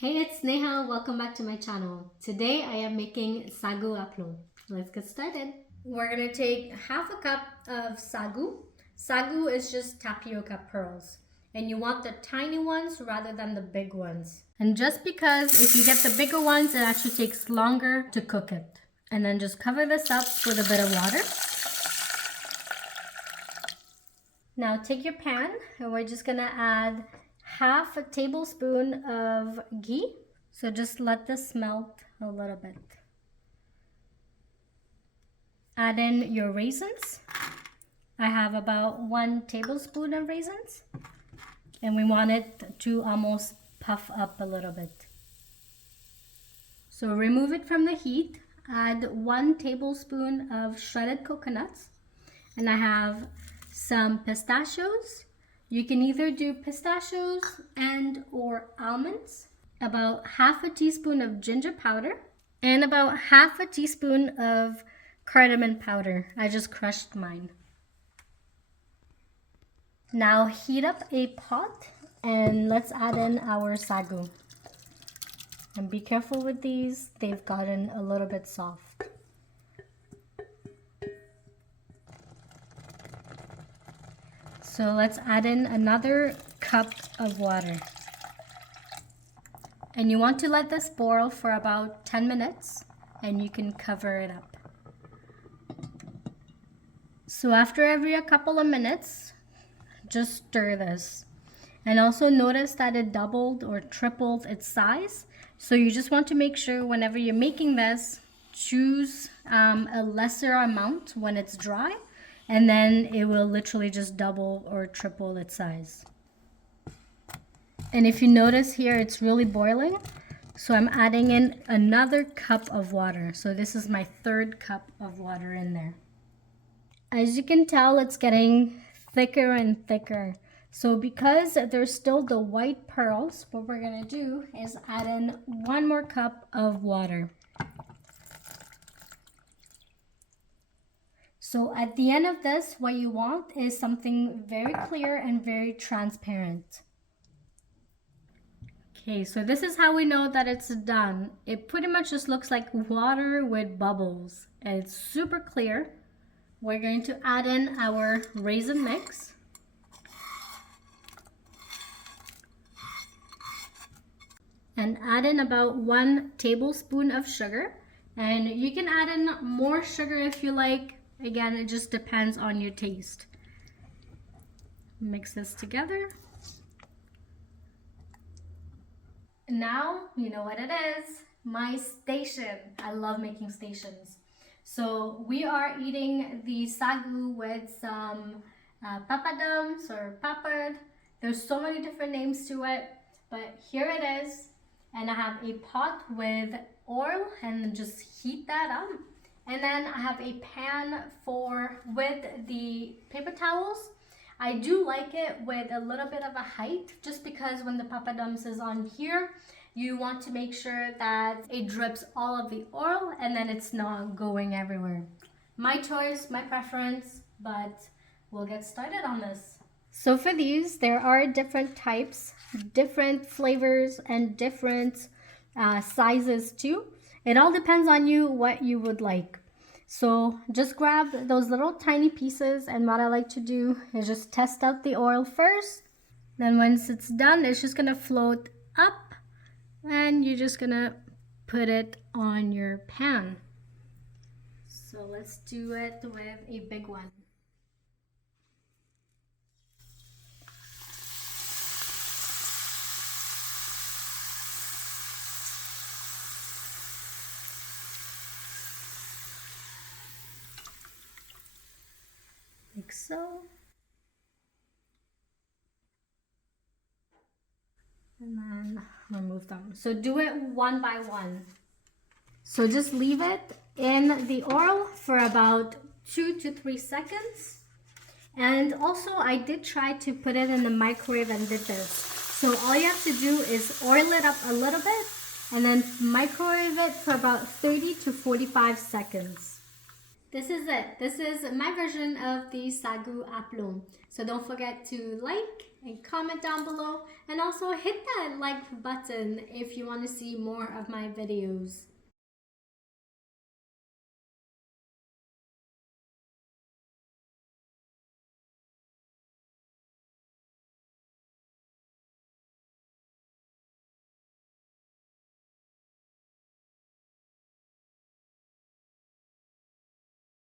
Hey, it's Neha. Welcome back to my channel. Today I am making Sagoo Aplon. Let's get started. We're going to take half a cup of Sagoo. Sagoo is just tapioca pearls. And you want the tiny ones rather than the big ones. And just because if you get the bigger ones, it actually takes longer to cook it. And then just cover this up with a bit of water. Now take your pan and we're just going to add half a tablespoon of ghee. So just let this melt a little bit. Add in your raisins. I have about 1 tablespoon of raisins. And we want it to almost puff up a little bit. So remove it from the heat. Add 1 tablespoon of shredded coconuts. And I have some pistachios. You can either do pistachios and or almonds. About half a teaspoon of ginger powder and about half a teaspoon of cardamom powder. I just crushed mine. Now heat up a pot and let's add in our sago. And be careful with these, they've gotten a little bit soft. So let's add in another cup of water. And you want to let this boil for about 10 minutes and you can cover it up. So after every couple of minutes, just stir this. And also notice that it doubled or tripled its size. So you just want to make sure whenever you're making this, choose a lesser amount when it's dry. And then it will literally just double or triple its size. And if you notice here, it's really boiling. So I'm adding in another cup of water. So this is my 3rd cup of water in there. As you can tell, it's getting thicker and thicker. So because there's still the white pearls, what we're gonna do is add in 1 more cup of water. So at the end of this, what you want is something very clear and very transparent. Okay, so this is how we know that it's done. It pretty much just looks like water with bubbles. And it's super clear. We're going to add in our raisin mix. And add in about 1 tablespoon of sugar. And you can add in more sugar if you like. Again, it just depends on your taste. Mix this together. Now, you know what it is, my station. I love making stations. So we are eating the sagoo with some papadums or papad. There's so many different names to it, but here it is. And I have a pot with oil and just heat that up. And then I have a pan with the paper towels. I do like it with a little bit of a height, just because when the papadums is on here, you want to make sure that it drips all of the oil and then it's not going everywhere. My choice, my preference, but we'll get started on this. So for these, there are different types, different flavors, and different sizes too. It all depends on you, what you would like. So just grab those little tiny pieces, and what I like to do is just test out the oil first. Then once it's done, it's just gonna float up and you're just gonna put it on your pan. So let's do it with a big one. Like so. And then remove them. So do it one by one. So just leave it in the oil for about 2 to 3 seconds. And also I did try to put it in the microwave and did this. So all you have to do is oil it up a little bit and then microwave it for about 30 to 45 seconds. This is it. This is my version of the Sagoo Aplon. So don't forget to like and comment down below, and also hit that like button if you want to see more of my videos.